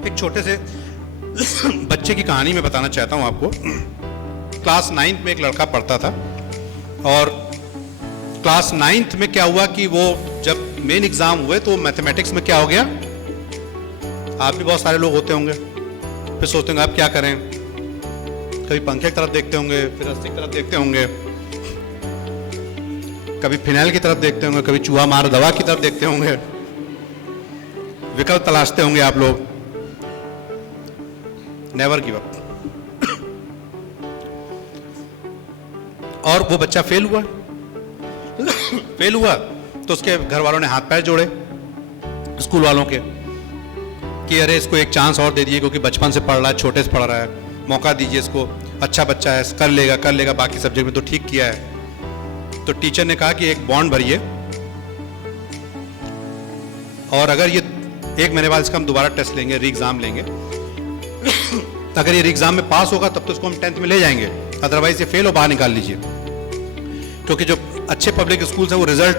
एक छोटे से बच्चे की कहानी मैं बताना चाहता हूँ आपको। क्लास 9th में एक लड़का पढ़ता था और क्लास 9th में क्या हुआ कि वो जब मेन एग्जाम हुए तो मैथमेटिक्स में क्या हो गया, आप भी बहुत सारे लोग होते होंगे, फिर सोचते होंगे आप क्या करें, कभी पंखे की तरफ देखते होंगे, फिर रस्सी की तरफ देखते होंगे, कभी फिनाइल की तरफ देखते होंगे, कभी चूहा मार दवा की तरफ देखते होंगे, विकल्प तलाशते होंगे आप लोग। Never give up. और वो बच्चा फेल हुआ फेल हुआ तो उसके घर वालों ने हाथ पैर जोड़े, स्कूल वालों के, कि अरे इसको एक चांस और दे दिए, क्योंकि बचपन से पढ़ रहा है, छोटे से पढ़ रहा है, मौका दीजिए इसको, अच्छा बच्चा है, कर लेगा बाकी सब्जेक्ट में तो ठीक किया है। तो टीचर ने कहा कि एक बॉन्ड भरिए और अगर ये 1 महीने बाद इसका हम दोबारा टेस्ट लेंगे, री एग्जाम लेंगे, अगर ये री एग्जाम में पास होगा तब तो इसको हम 10th में ले जाएंगे, अदरवाइज ये फेल हो बाहर निकाल लीजिए। क्योंकि जो अच्छे पब्लिक स्कूल्स हैं वो रिजल्ट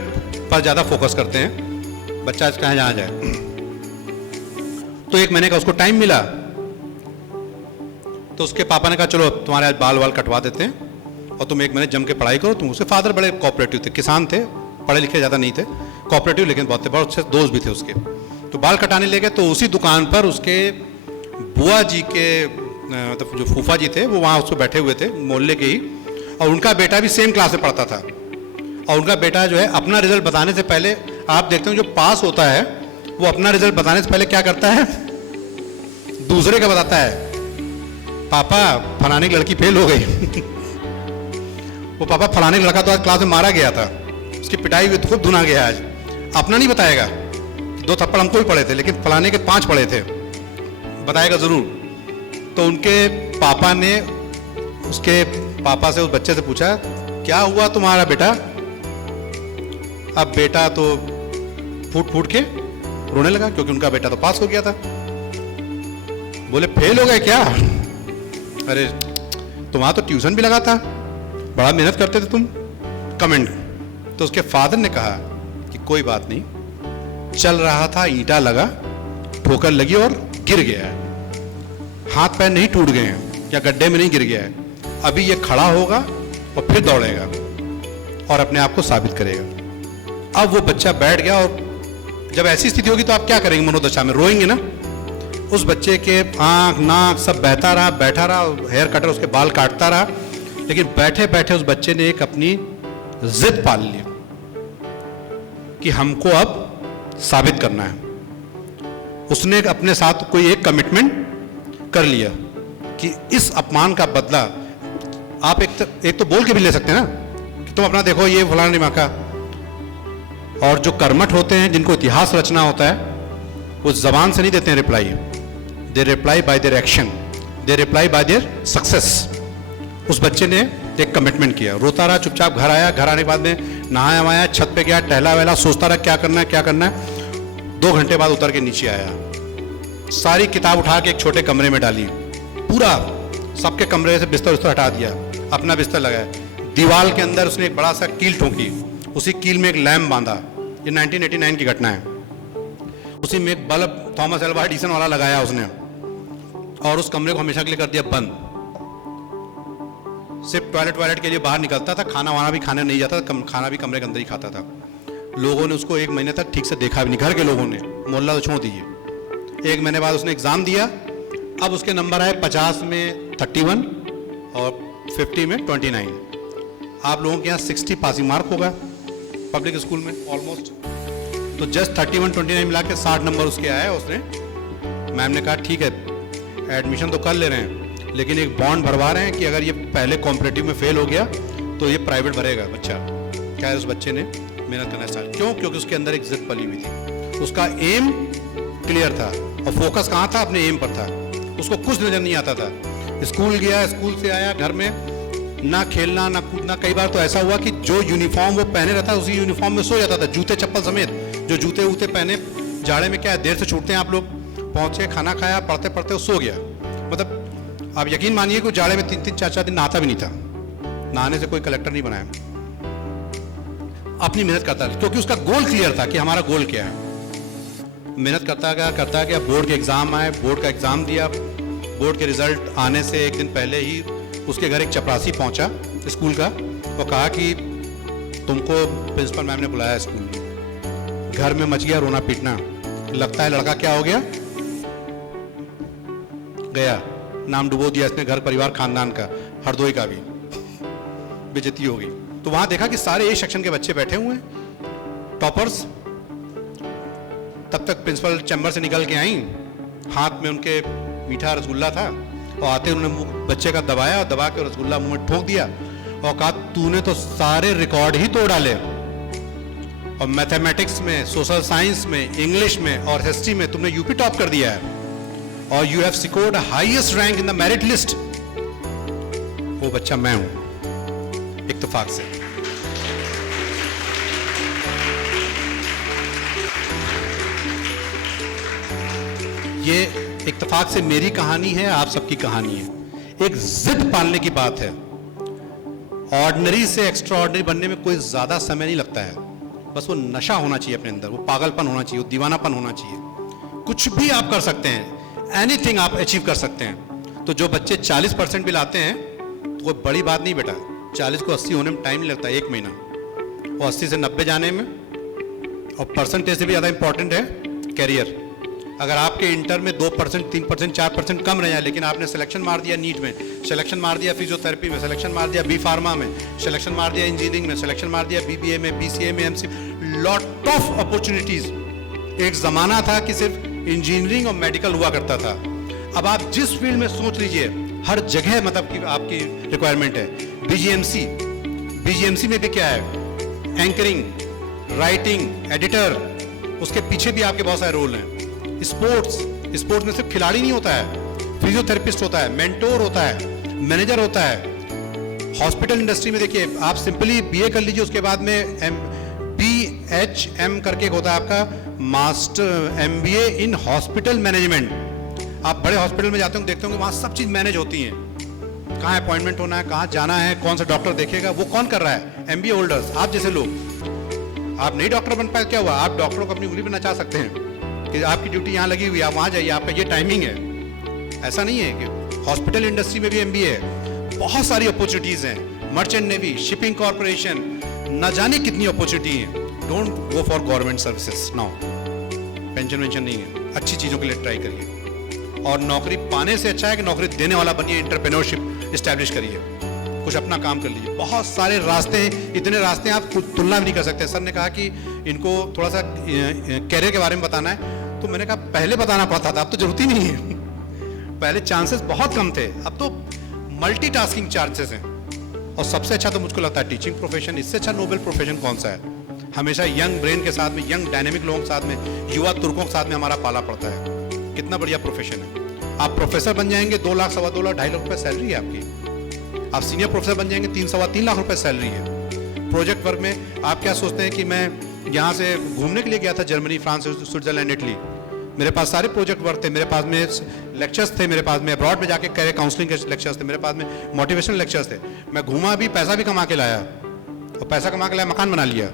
पर ज़्यादा फोकस करते हैं, बच्चा कहाँ जहाँ जाए। तो 1 महीने का उसको टाइम मिला, तो उसके पापा ने कहा चलो तुम्हारे आज बाल वाल कटवा देते हैं और तुम 1 महीने जम के पढ़ाई करो। तुम उसके फादर बड़े कोऑपरेटिव थे, किसान थे, पढ़े लिखे ज़्यादा नहीं थे, कोऑपरेटिव लेकिन बहुत थे, बहुत अच्छे दोस्त भी थे उसके। तो बाल कटाने ले गए तो उसी दुकान पर उसके बुआ जी के मतलब जो फूफा जी थे वो वहाँ उसको बैठे हुए थे, मोहल्ले के ही, और उनका बेटा भी सेम क्लास में पढ़ता था। और उनका बेटा जो है अपना रिजल्ट बताने से पहले, आप देखते हो जो पास होता है वो अपना रिजल्ट बताने से पहले क्या करता है, दूसरे का बताता है, पापा फलाने की लड़की फेल हो गई वो पापा फलाने का लड़का तो आज क्लास में मारा गया था, उसकी पिटाई हुई, खूब धुना गया आज। अपना नहीं बताएगा, 2 थप्पड़ हमको भी पड़े थे लेकिन फलाने के 5 पड़े थे, बताएगा जरूर। तो उनके पापा ने उसके पापा से उस बच्चे से पूछा क्या हुआ तुम्हारा बेटा। अब बेटा तो फूट फूट के रोने लगा, क्योंकि उनका बेटा तो पास हो गया था। बोले फेल हो गए क्या, अरे तुम्हारा तो ट्यूशन भी लगा था, बड़ा मेहनत करते थे तुम। कमेंट। तो उसके फादर ने कहा कि कोई बात नहीं, चल रहा था, ईंटा लगा, ठोकर लगी और गिर गया है, हाथ पैर नहीं टूट गए हैं या गड्ढे में नहीं गिर गया है, अभी ये खड़ा होगा और फिर दौड़ेगा और अपने आप को साबित करेगा। अब वो बच्चा बैठ गया और जब ऐसी स्थिति होगी तो आप क्या करेंगे, मनोदशा में रोएंगे ना। उस बच्चे के आंख नाक सब बहता रहा, बैठा रहा, हेयर कटर उसके बाल काटता रहा, लेकिन बैठे बैठे उस बच्चे ने एक अपनी जिद पाल ली कि हमको अब साबित करना है। उसने अपने साथ कोई एक कमिटमेंट कर लिया कि इस अपमान का बदला, आप एक तो बोल के भी ले सकते हैं ना कि तुम अपना देखो ये फलाना दिमाग। और जो कर्मठ होते हैं, जिनको इतिहास रचना होता है, वो जबान से नहीं देते हैं reply, they reply by their action, they reply by their success. उस बच्चे ने एक कमिटमेंट किया, रोता रहा, चुपचाप घर आया, घर आने के बाद में नहाया वाया, छत पे गया, टहला वहला, सोचता रहा क्या करना है क्या करना है। 2 घंटे बाद उतर के नीचे आया, सारी किताब उठा के एक छोटे कमरे में डाली, पूरा सबके कमरे से बिस्तर उस्तर हटा दिया, अपना बिस्तर लगाया, दीवार के अंदर उसने एक बड़ा सा कील ठोकी, उसी कील में एक लैम्प बांधा, ये 1989 की घटना है। उसी में एक बल्ब थॉमस एल्वा एडिसन वाला लगाया उसने, और उस कमरे को हमेशा के लिए कर दिया बंद। सिर्फ टॉयलेट के लिए बाहर निकलता था, खाना वाना भी खाने नहीं जाता था, खाना भी कमरे के अंदर ही खाता था। लोगों ने उसको 1 महीने तक ठीक से देखा भी नहीं, घर के लोगों ने, मोहल्ला तो छोड़ दीजिए। 1 महीने बाद उसने एग्जाम दिया, अब उसके नंबर आए 50 में 31 और 50 में 29। आप लोगों के यहाँ 60 पासिंग मार्क होगा पब्लिक स्कूल में ऑलमोस्ट, तो जस्ट 31 29 मिला के 60 नंबर उसके आया। उसने, मैम ने कहा ठीक है एडमिशन तो कर ले रहे हैं, लेकिन एक बॉन्ड भरवा रहे हैं कि अगर ये पहले कॉम्पिटिटिव में फेल हो गया तो ये प्राइवेट भरेगा बच्चा। क्या है, उस बच्चे ने मेहनत करना स्टार्ट, क्यों, क्योंकि उसके अंदर एक जिद पली हुई थी, उसका एम क्लियर था और फोकस कहाँ था, अपने एम पर था। उसको कुछ नजर नहीं आता था, स्कूल गया, स्कूल से आया, घर में ना खेलना ना कूदना। कई बार तो ऐसा हुआ कि जो यूनिफॉर्म वो पहने रहता उसी यूनिफॉर्म में सो जाता था, जूते चप्पल समेत। जो जूते वूते पहने, जाड़े में क्या है, देर से छूटते हैं आप लोग, पहुंचे, खाना खाया, पढ़ते पढ़ते वो सो गया। मतलब आप यकीन मानिए कि जाड़े में 3-3 4-4 दिन नहाता भी नहीं था, नहाने से कोई कलेक्टर नहीं बनाया, अपनी मेहनत करता था, क्योंकि उसका गोल क्लियर था कि हमारा गोल क्या है। मेहनत करता गया। बोर्ड के एग्ज़ाम आए, बोर्ड का एग्ज़ाम दिया। बोर्ड के रिज़ल्ट आने से एक दिन पहले ही उसके घर एक चपरासी पहुंचा स्कूल का और कहा कि तुमको प्रिंसिपल मैम ने बुलाया है स्कूल में। घर में मच गया रोना पीटना। लगता है लड़का क्या हो गया, गया नाम डुबो दिया इसने, घर परिवार खानदान का, हरदोई का भी बेइज्जती हो गई। तो वहां देखा कि सारे ए सेक्शन के बच्चे बैठे हुए हैं, टॉपर्स। तब तक प्रिंसिपल चैम्बर से निकल के आई, हाथ में उनके मीठा रसगुल्ला था और आते उन्होंने मुंह बच्चे का दबाया और दबा के रसगुल्ला मुंह में ठोक दिया और कहा तूने तो सारे रिकॉर्ड ही तोड़ डाले, और मैथमेटिक्स में, सोशल साइंस में, इंग्लिश में और हिस्ट्री में तुमने यूपी टॉप कर दिया है और you have secured highest rank in the merit list. वो बच्चा मैं हूं, इत्तेफाक से। ये इत्तेफाक से मेरी कहानी है, आप सबकी कहानी है। एक जिद पालने की बात है। ऑर्डिनरी से एक्स्ट्रा ऑर्डिनरी बनने में कोई ज्यादा समय नहीं लगता है, बस वो नशा होना चाहिए अपने अंदर, वो पागलपन होना चाहिए, वो दीवानापन होना चाहिए। कुछ भी आप कर सकते हैं, एनीथिंग आप अचीव कर सकते हैं। तो जो बच्चे 40% भी लाते हैं तो कोई बड़ी बात नहीं बेटा, 40 को 80 होने में टाइम नहीं लगता, 1 महीना। और 80 से 90 जाने में, और परसेंटेज से भी ज़्यादा इंपॉर्टेंट है कैरियर। अगर आपके इंटर में 2%, 3%, 4% कम रह जाए, लेकिन आपने सिलेक्शन मार दिया नीट में, सिलेक्शन मार दिया फिजियोथेरेपी में, सिलेक्शन मार दिया बी फार्मा में, सिलेक्शन मार दिया इंजीनियरिंग में, सिलेक्शन मार दिया बीबीए में, बीसीए में, एमसी, लॉट ऑफ अपॉर्चुनिटीज। एक जमाना था कि सिर्फ इंजीनियरिंग और मेडिकल हुआ करता था। अब आप जिस फील्ड में सोच लीजिए, हर जगह मतलब कि आपकी रिक्वायरमेंट है। बीजीएमसी में भी क्या है, एंकरिंग, राइटिंग, एडिटर, उसके पीछे भी आपके बहुत सारे रोल हैं। स्पोर्ट्स में सिर्फ खिलाड़ी नहीं होता है, फिजियोथेरेपिस्ट होता है, मेंटोर होता है, मैनेजर होता है। हॉस्पिटल इंडस्ट्री में देखिए, आप सिंपली बीए कर लीजिए, उसके बाद में BHM करके एक होता है आपका master MBA in hospital management. आप बड़े हॉस्पिटल में जाते होंगे, देखते होंगे वहां सब चीज मैनेज होती है। कहाँ अपॉइंटमेंट होना है, कहाँ जाना है, कौन सा डॉक्टर देखेगा, वो कौन कर रहा है, MBA होल्डर्स, आप जैसे लोग। आप नहीं डॉक्टर बन पाए, क्या हुआ, आप डॉक्टरों को अपनी उंगली पर नचा सकते हैं कि आपकी ड्यूटी यहाँ लगी हुई है, आप वहाँ जाइए, आपका ये टाइमिंग है। ऐसा नहीं है कि हॉस्पिटल इंडस्ट्री में भी MBA है, बहुत सारी अपॉर्चुनिटीज हैं। मर्चेंट नेवी, शिपिंग कॉर्पोरेशन, न जाने कितनी अपॉर्चुनिटी है। Don't go for government services now, pension वेंशन नहीं है, अच्छी चीजों के लिए ट्राई करिए। और नौकरी पाने से अच्छा है कि नौकरी देने वाला बनिए, इंटरप्रेन्योरशिप इस्टेब्लिश करिए, कुछ अपना काम कर लीजिए। बहुत सारे रास्ते हैं, इतने रास्ते हैं आप तुलना भी नहीं कर सकते। सर ने कहा कि इनको थोड़ा सा कैरियर के बारे में बताना है, तो मैंने कहा पहले बताना पड़ता था, अब तो जरूरत ही नहीं है। पहले चांसेस बहुत कम थे, अब तो मल्टीटास्किंग चांसेस हैं। और सबसे अच्छा तो मुझको लगता है टीचिंग प्रोफेशन। इससे अच्छा नोबेल प्रोफेशन कौन सा है। हमेशा यंग ब्रेन के साथ में, यंग डायनेमिक लोगों के साथ में, युवा तुर्कों के साथ में हमारा पाला पड़ता है। कितना बढ़िया प्रोफेशन है। आप प्रोफेसर बन जाएंगे, 2 लाख, 2.25 लाख, 2.5 लाख रुपए सैलरी है आपकी। आप सीनियर प्रोफेसर बन जाएंगे, 3-3.25 लाख रुपए सैलरी है। प्रोजेक्ट वर्क में आप क्या सोचते हैं कि मैं यहाँ से घूमने के लिए गया था, जर्मनी, फ्रांस, स्विट्जरलैंड, इटली, मेरे पास सारे प्रोजेक्ट वर्क थे, मेरे पास में लेक्चर्स थे, मेरे पास में अब्रॉड में जाके कैरियर काउंसलिंग के लेक्चर्स थे, मेरे पास में मोटिवेशनल लेक्चर्स थे। मैं घूमा भी, पैसा भी कमा के लाया, और पैसा कमा के लाया, मकान बना लिया।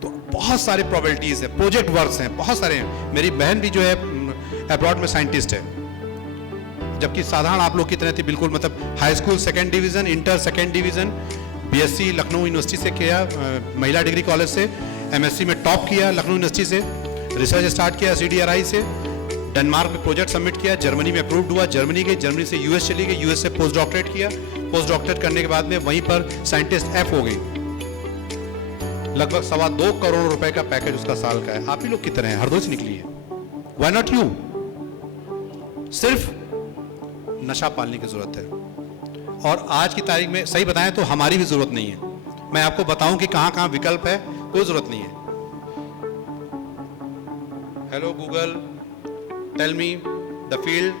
तो बहुत सारे प्रोबेबिलिटीज है, प्रोजेक्ट वर्क्स हैं, बहुत सारे हैं। मेरी बहन भी जो है अब्रॉड में साइंटिस्ट है, जबकि साधारण आप लोग की तरह थी बिल्कुल, मतलब high school 2nd division, inter 2nd division, BSc Lucknow university से किया, महिला डिग्री कॉलेज से, MSc में टॉप किया लखनऊ यूनिवर्सिटी से, रिसर्च स्टार्ट किया CDRI से, डेनमार्क में प्रोजेक्ट सबमिट किया, जर्मनी में अप्रूव्ड हुआ, जर्मनी गई, जर्मनी से US चली गई, US से पोस्ट डॉक्टरेट किया, पोस्ट डॉक्टरेट करने के बाद में वहीं पर साइंटिस्ट F हो गई। लगभग 2.25 करोड़ रुपए का पैकेज उसका साल का है। आप ही लोग की तरह हैं, हरदोई से निकली है। Why not you? सिर्फ नशा पालने की जरूरत है। और आज की तारीख में सही बताएं तो हमारी भी जरूरत नहीं है। मैं आपको बताऊं कि कहां कहां विकल्प है, कोई जरूरत नहीं है। Hello Google, tell me the field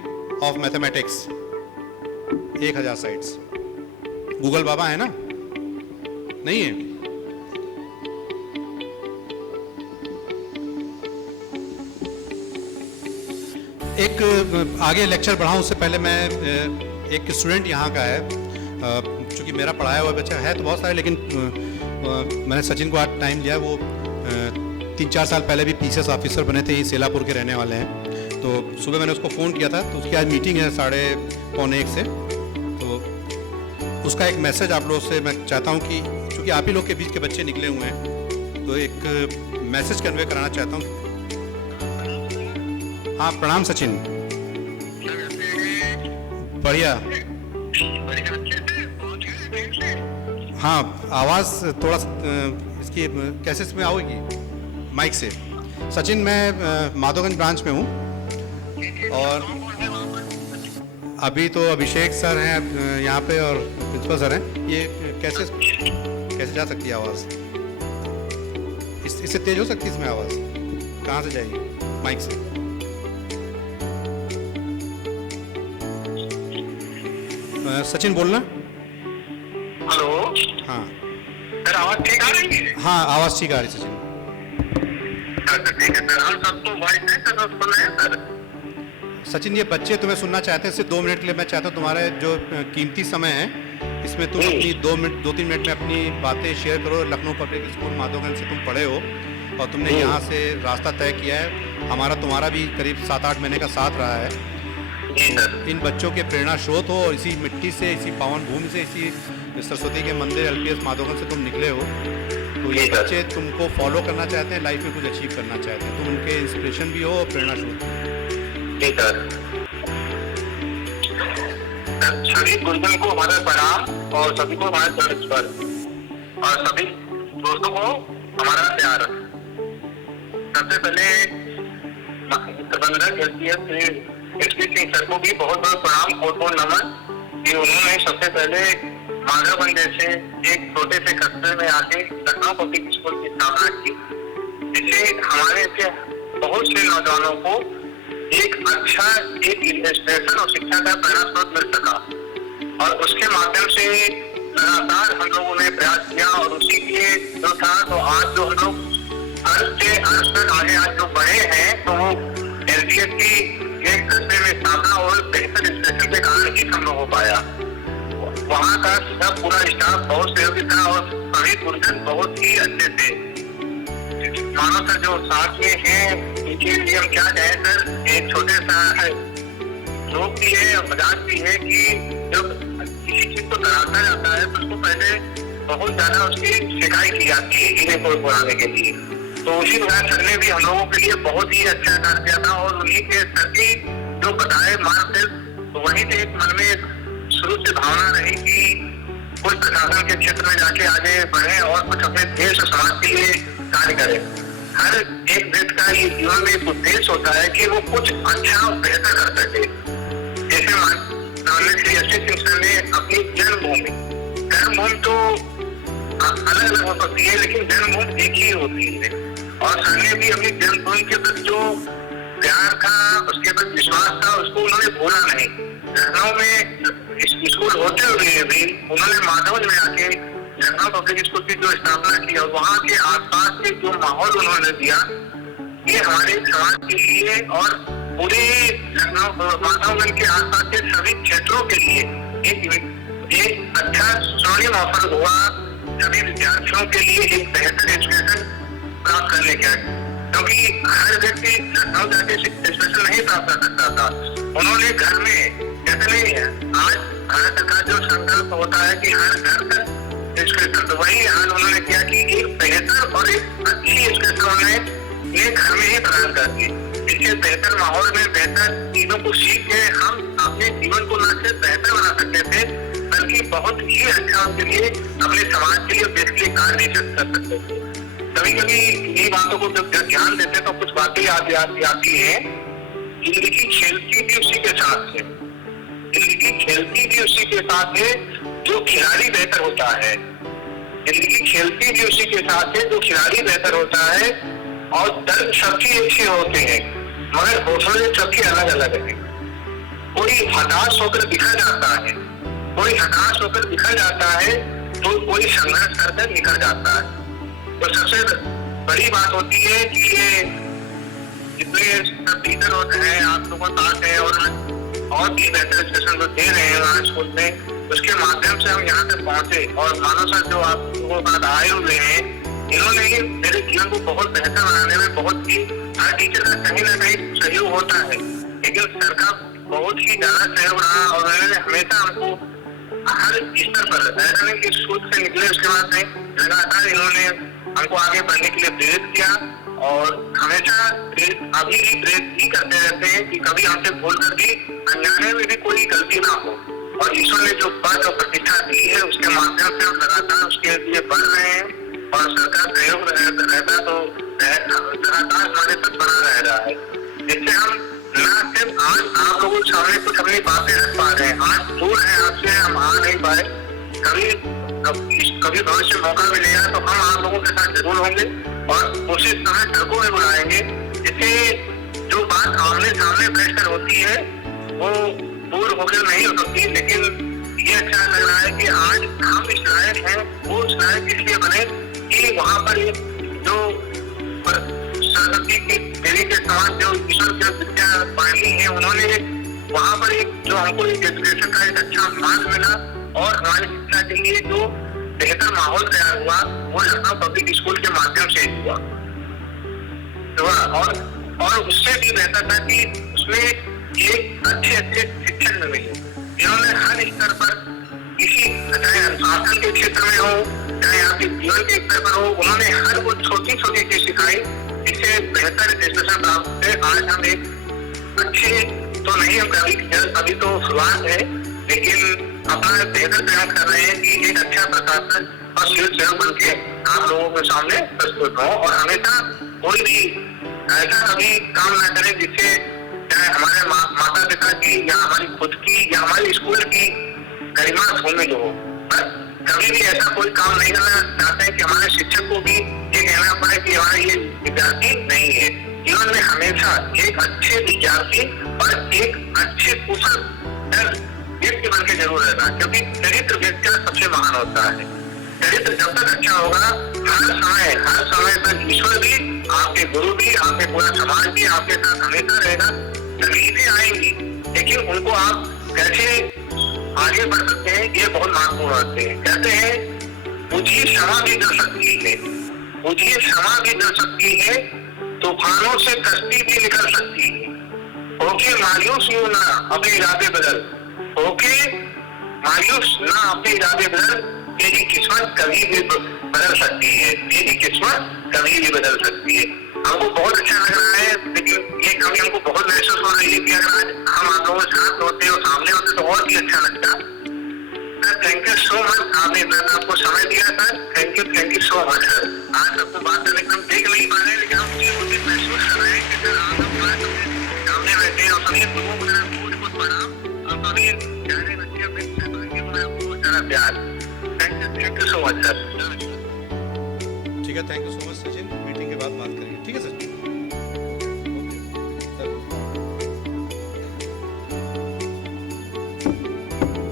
of mathematics, 1000 sites. Google बाबा है ना? नहीं है? एक आगे लेक्चर बढ़ाऊं उससे पहले मैं एक स्टूडेंट यहाँ का है, चूंकि मेरा पढ़ाया हुआ बच्चा है तो बहुत सारे, लेकिन मैंने सचिन को आज टाइम दिया, वो 3-4 साल पहले भी पीसीएस ऑफिसर बने थे, ये सेलापुर के रहने वाले हैं। तो सुबह मैंने उसको फ़ोन किया था, तो उसकी आज मीटिंग है 12:45 से। तो उसका एक मैसेज आप लोगों से मैं चाहता हूँ कि चूँकि आप ही लोग के बीच के बच्चे निकले हुए हैं, तो एक मैसेज कन्वे कराना चाहता हूँ। हाँ, प्रणाम सचिन। बढ़िया। हाँ, आवाज़ थोड़ा इसकी कैसे इसमें आओगी माइक से। सचिन, मैं माधोगंज ब्रांच में हूँ और अभी तो अभिषेक सर हैं यहाँ पे और प्रिंसिपल सर हैं। ये कैसे जा सकती है आवाज़? इससे तेज हो सकती है इसमें आवाज़? कहाँ से जाएगी? माइक से। सचिन बोलना। हेलो। हाँ सर, आवाज ठीक आ रही है? हाँ, आवाज़ ठीक आ रही सचिन। ठीक है सर। हम सब तो वॉइस नहीं कर सुन रहे हैं सर। सचिन, ये बच्चे तुम्हें सुनना चाहते हैं, सिर्फ 2 मिनट के लिए मैं चाहता हूँ तुम्हारे जो कीमती समय है इसमें तुम अपनी 2-3 मिनट में अपनी बातें शेयर करो। लखनऊ पब्लिक स्कूल माधोगंज से तुम पढ़े हो और तुमने यहाँ से रास्ता तय किया है। हमारा तुम्हारा भी करीब 7-8 महीने का साथ रहा है। इन बच्चों के प्रेरणा स्रोत हो और इसी मिट्टी से, इसी पावन भूमि से, इसी सरस्वती के मंदिर LPS माधोगंज से तुम निकले हो। तो ये बच्चे तुमको फॉलो करना चाहते हैं, लाइफ में कुछ अचीव करना चाहते हैं। तुम उनके इंस्पिरेशन भी हो और प्रेरणा स्रोत भी। सभी गुरुजन को हमारा प्रणाम और सभी को हमारे चर्च पर और सभी दोस्तों को हमारा प्यार। सबसे पहले प्रबंधक SP सिंह सर को भी बहुत बहुत प्रणाम और नमन कि उन्होंने सबसे पहले माधवगंज जैसे एक छोटे से कस्बे में आके लखनऊ पब्लिक स्कूल की स्थापना की, जिससे हमारे से बहुत से नौजवानों को एक अच्छा इंस्पिरेशन और शिक्षा का प्रेरणा स्रोत मिल सका। और उसके माध्यम से लगातार हम लोगों ने प्रयास किया और उसी के जो था तो आज जो हम लोग अर्थ से अर्थ तक आगे आज जो बढ़े हैं, तो वो LPS की एक कस्बे में स्थापना और बेहतर इंस्पिरेशन के कारण ही संभव हो पाया। वहाँ का सब पूरा स्टाफ बहुत सहयोगी था और सभी गुरुजन बहुत ही अच्छे थे। मानो सर जो साथ में है इनके लिए हम क्या कहें सर, एक छोटे सा जोक भी है और मजाक भी है कि जब किसी चीज को तराशा जाता है तो उसको पहले बहुत ज्यादा उसकी शिकायत की जाती है इन्हें को बनाने के लिए। तो उसी प्रकार सर ने भी हम लोगों के लिए बहुत ही अच्छा कार्य किया था और उन्हीं के सर की जो बताए मार्ग से, तो वहीं से एक मन में शुरू से भावना रही कि कुछ प्रशासन के क्षेत्र में जाके आगे बढ़े और कुछ अपने देश और समाज के लिए कार्य करें। हर एक व्यक्ति का ये जीवन में एक उद्देश्य होता है कि वो कुछ अच्छा और बेहतर कर सके। जैसे श्री SP सिंह सर ने अपनी जन्मभूमि तो अलग अलग हो सकती है, लेकिन जन्मभूमि एक ही होती है। और सर ने भी अपनी जन्मभूमि के प्रति जो प्यार था, उसके प्रति विश्वास था, उसको उन्होंने भूला नहीं। लखनऊ में स्कूल होते हुए भी उन्होंने माधवगंज में आके लखनऊ पब्लिक स्कूल की जो स्थापना की और वहाँ के आसपास के जो माहौल उन्होंने दिया, ये हमारे समाज के लिए और पूरे लखनऊ माधवगंज के आसपास के सभी क्षेत्रों के लिए एक अच्छा स्वर्णिम अवसर हुआ। सभी विद्यार्थियों के लिए एक बेहतर एजुकेशन प्राप्त करने का, क्योंकि हर व्यक्ति लखनऊ जाके एजुकेशन नहीं प्राप्त कर सकता था। उन्होंने घर में, जैसे नहीं है आज भारत सरकार जो संकल्प होता है कि हर घर तक एजुकेशन, तो वही हाल उन्होंने किया कि एक बेहतर और एक अच्छी एजुकेशन उन्होंने ये घर में ही प्रदान कर दी। इसके बेहतर माहौल में बेहतर चीजों को सीख के हम अपने जीवन को न सिर्फ बेहतर बना सकते थे, बल्कि बहुत ही अच्छा उनके लिए, अपने समाज के लिए, देश के लिए कार्य कर सकते थे। कभी कभी ये बातों को जब ध्यान देते तो कुछ बातें याद आती है। जिंदगी खेलती भी उसी के साथ है, जिंदगी खेलती भी उसी के साथ है जो खिलाड़ी बेहतर होता है। जिंदगी खेलती भी उसी के साथ है जो खिलाड़ी बेहतर होता है। और दर्द सबके एक से होते हैं, मगर हौसले सबके अलग अलग है। कोई हताश होकर बिखर जाता है, कोई हताश होकर बिखर जाता है, तो कोई संघर्ष करके निकल जाता है। तो सबसे बड़ी बात होती है कि ये जितने टीचर होते हैं आप लोगों के साथ है और भी बेहतर एजुकेशन दे रहे हैं हमारे स्कूल में, उसके माध्यम से हम यहाँ तक पहुंचे। और मानो सर जो आप लोगों के साथ आए हुए हैं, इन्होंने ही मेरे जीवन एजुकेशन को बहुत बेहतर बनाने में बहुत ही हर टीचर का कहीं ना कहीं सहयोग होता है, लेकिन सरकार बहुत ही ज्यादा सहयोग रहा और उन्होंने हमेशा हमको हर स्तर पर, ऐसा नहीं कि स्कूल से निकले उसके बाद नहीं, लगातार इन्होंने हमको आगे बढ़ने के लिए प्रेरित किया और हमेशा अभी भी प्रेरित ही करते रहते हैं कि कभी हमसे भूल कर भी अनजाने में भी कोई गलती ना हो। और ईश्वर ने जो पद और प्रतिष्ठा दी है उसके माध्यम से हम लगातार उसके लिए बढ़ रहे हैं और सरकार सहयोग रहता तो लगातार हमारे साथ बना रह रहा है, जिससे हम न सिर्फ आज आप लोगों के सामने कुछ अपनी बातें रख पा रहे हैं, आज दूर है आपसे, हम आ नहीं पाए, कभी भविष्य में मौका मिलेगा तो हम आप लोगों के साथ जरूर होंगे और कोशिश समय सड़कों में बुलाएंगे, जिससे जो बात आमने सामने बैठकर होती है वो दूर होकर नहीं हो सकती। लेकिन ये अच्छा लग रहा है कि आज हम इस लायक हैं, वो इस लायक इसलिए बने कि वहाँ पर जो सरस्वती की देवी के समान जो ईश्वर की विद्या पानी है, उन्होंने वहाँ पर एक जो हमको एक एजुकेशन का एक अच्छा मार्ग मिला और हमारी शिक्षा के लिए जो बेहतर माहौल तैयार हुआ वो लखनऊ पब्लिक स्कूल के माध्यम से हुआ और उससे भी बेहतर था कि उसमें एक अच्छे शिक्षण मिले, जिन्होंने हर स्तर पर किसी चाहे अनुशासन के क्षेत्र में हो चाहे आपके जीवन के स्तर पर हो, उन्होंने हर वो छोटी छोटी चीज सिखाई जिससे बेहतर एजुकेशन प्राप्त है। आज हम एक अच्छे तो नहीं, हम अभी तो शुरुआत है, लेकिन अपना बेहतर प्रयास कर रहे हैं कि एक अच्छा प्रशासन और सिविल सेवक बन के आप लोगों के सामने प्रस्तुत हो और हमेशा कोई भी ऐसा कभी काम ना करें जिससे चाहे हमारे माता पिता की या हमारी खुद की या हमारे स्कूल की गरिमा धूमिल हो, पर कभी भी ऐसा कोई काम नहीं करना चाहते हैं कि हमारे शिक्षक को भी ये कहना पड़े कि हमारा ये विद्यार्थी नहीं है। इन्होंने हमेशा एक अच्छे विद्यार्थी और एक अच्छे कुशल व्यक्ति बन के जरूर रहना, क्योंकि चरित्र व्यक्ति का सबसे महान होता है। चरित्र जब तक अच्छा होगा हर समय तक ईश्वर भी, आपके गुरु भी, आपके पूरा समाज भी आपके साथ हमेशा रहेगा। तकलीफें आएंगी लेकिन उनको आप कैसे आगे बढ़ सकते हैं ये बहुत महत्वपूर्ण होते हैं। कहते हैं पूछिए क्षमा भी कर सकती है, पूछिए क्षमा भी कर सकती है, तूफानों से कश्ती भी निकल सकती है। ओके मायूस यूं ना अपने इरादे बदल, ओके मायूस ना अपने इरादे बदल, तेरी किस्मत कभी भी बदल सकती है, तेरी किस्मत कभी भी बदल सकती है। हमको बहुत अच्छा लग रहा है, लेकिन ये कभी हमको बहुत महसूस हो रही है कि अगर आज हम आप लोगों के साथ होते और सामने होते तो और भी अच्छा लगता। थैंक यू सो मच, आपने इतना आपको समय दिया sir, thank you so much sir. आज आपको बात करने का हम देख नहीं पा रहे हैं, लेकिन हम ये महसूस कर रहे हैं कि सर आप हमारे सामने बैठे हैं और सभी लोगों को बहुत प्रणाम और सभी प्यारे बच्चे बहुत सारा प्यार। Thank you so much sir. ठीक है, thank you so much Sachin, meeting के बाद बात करेंगे, ठीक है सर।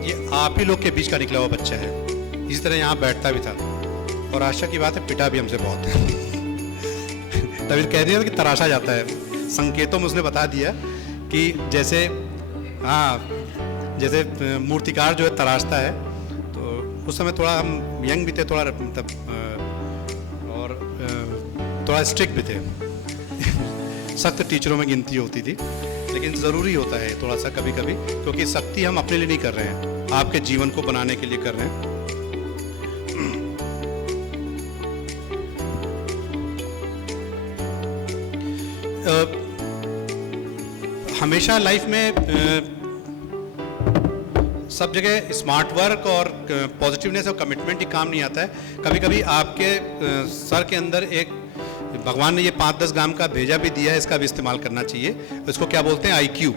ये आप ही लोग के बीच का निकला हुआ बच्चा है, इसी तरह यहाँ बैठता भी था और आशा की बात है पिटा भी हमसे बहुत है। तभी कह दिया कि तराशा जाता है, संकेतों में उसने बता दिया कि जैसे जैसे मूर्तिकार जो है तराशता है, तो उस समय थोड़ा हम यंग भी थे, थोड़ा मतलब और थोड़ा स्ट्रिक्ट भी थे। सख्त टीचरों में गिनती होती थी, लेकिन ज़रूरी होता है थोड़ा सा कभी कभी, क्योंकि सख्ती हम अपने लिए नहीं कर रहे हैं, आपके जीवन को बनाने के लिए कर रहे हैं। हमेशा लाइफ में सब जगह स्मार्ट वर्क और पॉजिटिवनेस और कमिटमेंट ही काम नहीं आता है। कभी कभी आपके सर के अंदर एक भगवान ने ये 5-10 ग्राम का भेजा भी दिया है, इसका भी इस्तेमाल करना चाहिए। इसको क्या बोलते हैं? आईक्यू।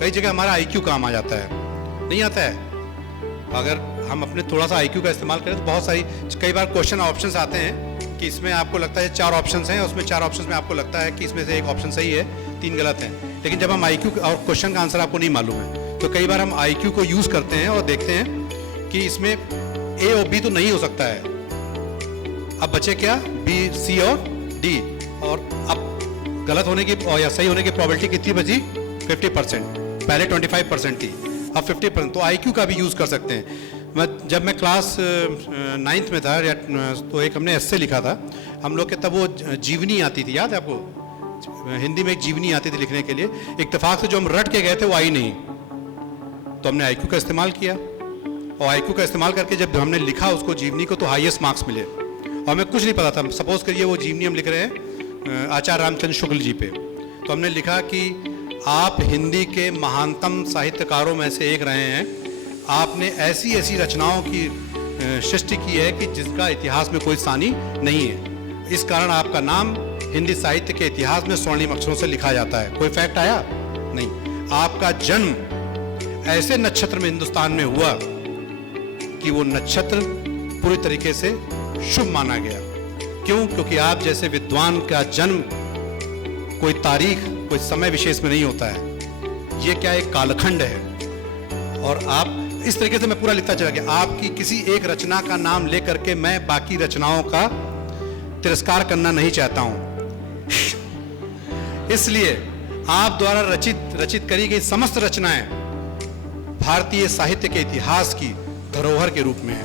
कई जगह हमारा आईक्यू काम आ जाता है, नहीं आता है। अगर हम अपने थोड़ा सा आईक्यू का इस्तेमाल करें तो बहुत सारी, कई बार क्वेश्चन ऑप्शंस आते हैं कि इसमें आपको लगता है 4 ऑप्शंस हैं, उसमें 4 ऑप्शंस में आपको लगता है कि इसमें से एक ऑप्शन सही है, 3 गलत हैं। लेकिन जब हम आईक्यू और क्वेश्चन का आंसर आपको नहीं मालूम है, तो कई बार हम आईक्यू को यूज़ करते हैं और देखते हैं कि इसमें ए और बी तो नहीं हो सकता है। अब बचे क्या? बी, सी और डी। और अब गलत होने की और या सही होने की प्रोबेबिलिटी कितनी बची? 50%। पहले 25% थी, अब 50%। तो आईक्यू का भी यूज़ कर सकते हैं। जब मैं क्लास 9th में था या तो एक हमने एस्से लिखा था हम लोग के, तब वो जीवनी आती थी, याद है आपको? हिंदी में एक जीवनी आती थी लिखने के लिए। इत्तेफाक से जो हम रट के गए थे वो आई नहीं, तो हमने आईक्यू का इस्तेमाल किया, और आईक्यू का इस्तेमाल करके जब हमने लिखा उसको जीवनी को, तो हाईएस्ट मार्क्स मिले। और हमें कुछ नहीं पता था, सपोज करिए वो जीवनी हम लिख रहे हैं आचार्य रामचंद्र शुक्ल जी पे, तो हमने लिखा कि आप हिंदी के महानतम साहित्यकारों में से एक रहे हैं, आपने ऐसी ऐसी रचनाओं की सृष्टि की है कि जिसका इतिहास में कोई सानी नहीं है, इस कारण आपका नाम हिंदी साहित्य के इतिहास में स्वर्णिम अक्षरों से लिखा जाता है। कोई फैक्ट आया नहीं। आपका जन्म ऐसे नक्षत्र में हिंदुस्तान में हुआ कि वो नक्षत्र पूरी तरीके से शुभ माना गया। क्यों? क्योंकि आप जैसे विद्वान का जन्म कोई तारीख, कोई समय विशेष में नहीं होता है, ये क्या एक कालखंड है। और आप इस तरीके से मैं पूरा लिखता चला गया। आपकी किसी एक रचना का नाम लेकर के मैं बाकी रचनाओं का तिरस्कार करना नहीं चाहता हूं। इसलिए आप द्वारा रचित करी गई समस्त रचनाएं भारतीय साहित्य के इतिहास की धरोहर के रूप में है।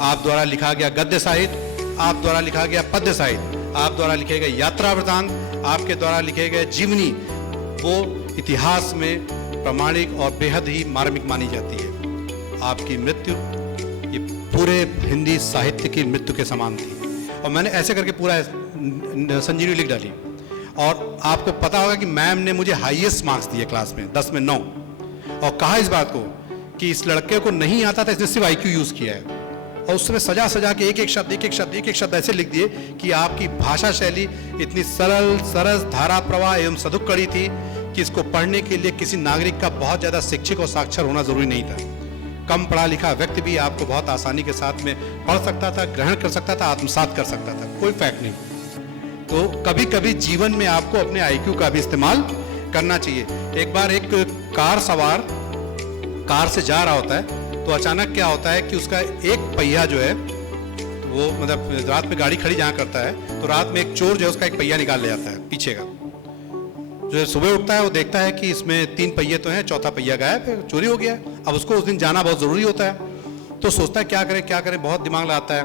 आप द्वारा लिखा गया गद्य साहित्य, आप द्वारा लिखा गया पद्य साहित्य, आप द्वारा लिखे गए यात्रा वृतांत, आपके द्वारा लिखे गए जीवनी, वो इतिहास में प्रामाणिक और बेहद ही मार्मिक मानी जाती है। आपकी मृत्यु ये पूरे हिंदी साहित्य की मृत्यु के समान थी। और मैंने ऐसे करके पूरा संजीवनी लिख डाली। और आपको पता होगा कि मैम ने मुझे हाईएस्ट मार्क्स दिए क्लास में, 10 में 9, और कहा इस बात को कि इस लड़के को नहीं आता था, इसने सिर्फ आईक्यू यूज किया है। और उस समय सजा सजा के एक एक शब्द ऐसे लिख दिए कि आपकी भाषा शैली इतनी सरल सरस धारा प्रवाह एवं सधुक कड़ी थी कि इसको पढ़ने के लिए किसी नागरिक का बहुत ज्यादा शिक्षित और साक्षर होना जरूरी नहीं था। कम पढ़ा लिखा व्यक्ति भी आपको बहुत आसानी के साथ में पढ़ सकता था, ग्रहण कर सकता था, आत्मसात कर सकता था, कोई फैक्ट नहीं। तो कभी कभी जीवन में आपको अपने आईक्यू का भी इस्तेमाल करना चाहिए। एक बार एक कार सवार कार से जा रहा होता है, तो अचानक क्या होता है कि उसका एक पहिया जो है, तो वो मतलब रात में गाड़ी खड़ी जहाँ करता है, तो रात में एक चोर जो है उसका एक पहिया निकाल ले जाता है पीछे का। जो सुबह उठता है वो देखता है कि इसमें 3 पहिए तो हैं, चौथा पहिया गायब है, चोरी हो गया है। अब उसको उस दिन जाना बहुत ज़रूरी होता है, तो सोचता है क्या करे, बहुत दिमाग लगाता है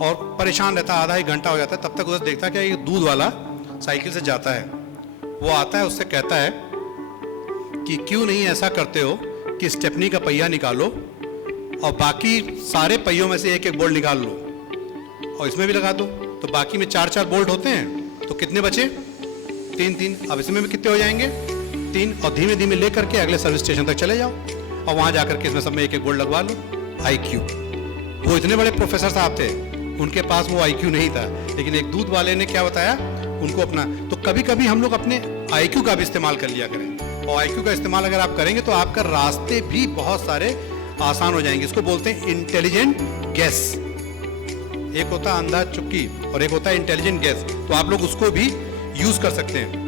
और परेशान रहता है। आधा 1 घंटा हो जाता है, तब तक उधर देखता है कि ये दूध वाला साइकिल से जाता है। वो आता है, उससे कहता है कि क्यों नहीं ऐसा करते हो कि स्टेपनी का पहिया निकालो और बाकी सारे पहियों में से एक एक बोल्ट निकाल लो और इसमें भी लगा दो, तो बाकी में 4-4 बोल्ट होते हैं, तो कितने बचे? 3-3। अब इसमें भी कितने हो जाएंगे? 3। और धीमे धीमे लेकर के अगले सर्विस स्टेशन तक चले जाओ और वहां जाकर के इसमें सब में एक एक बोल्ट लगवा लो। आईक्यू। वो इतने बड़े प्रोफेसर साहब थे, उनके पास वो आईक्यू नहीं था, लेकिन एक दूध वाले ने क्या बताया उनको अपना। तो कभी कभी हम लोग अपने आईक्यू का भी इस्तेमाल कर लिया करें, और आईक्यू का इस्तेमाल अगर आप करेंगे तो आपका रास्ते भी बहुत सारे आसान हो जाएंगे। इसको बोलते हैं इंटेलिजेंट गैस। एक होता है अंधा चुक्की और एक होता है इंटेलिजेंट गैस, तो आप लोग उसको भी यूज कर सकते हैं।